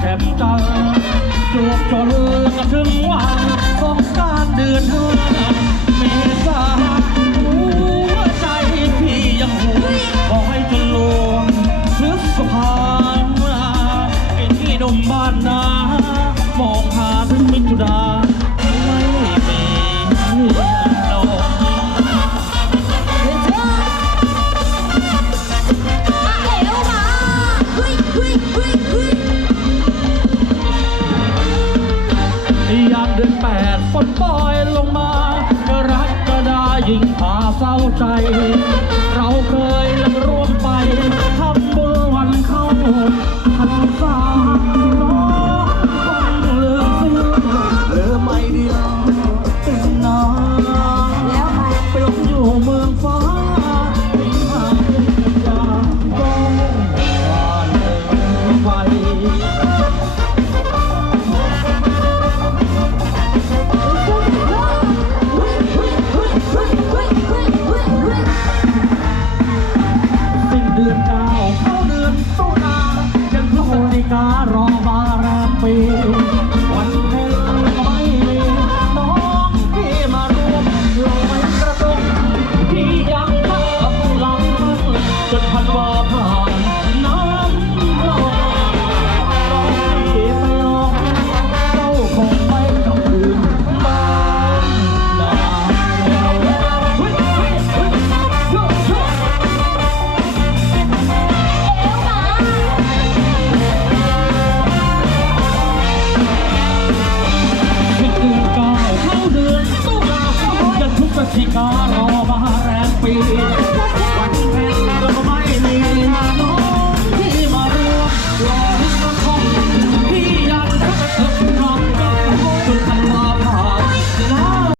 เจ็ตังจูบจนถึงวันสงการเดือนเมษา ราใจ เราเคยร่วมไปทำบุญวันเข้าพรรษา Фігаро репить